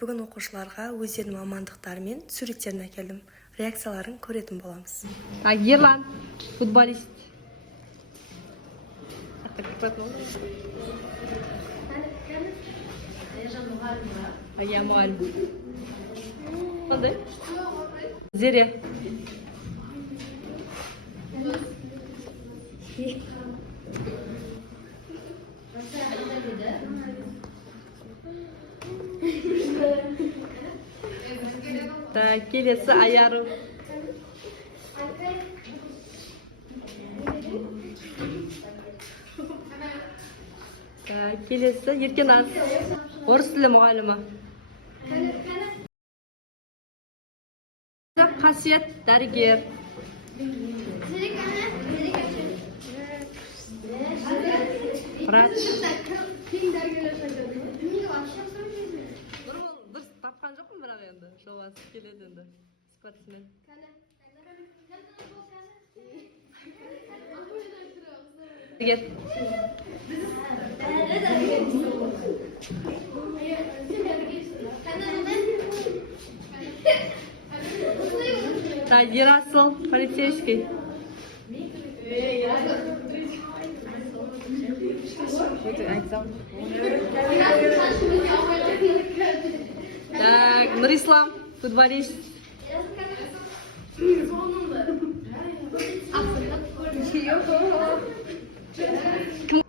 Бүгін оқушыларға өздерінің мамандықтары мен суреттерін әкелдім. Реакцияларын көретін боламыз. Ерлан, футболист. Я мұғалім. Қандай? Зере. Так, келесі Аяру. Так, келесі Еркеназ. Орыс тілі мұғалімі. Қасиет, дәрігер. Врач. Дұрыс тапқан жоқпын бірақ енді. Жауасы келеді енді. Спортсмен. Дәрігер. Так, Ерасыл, полицейский. Так, Нұрислам, футболист. Кім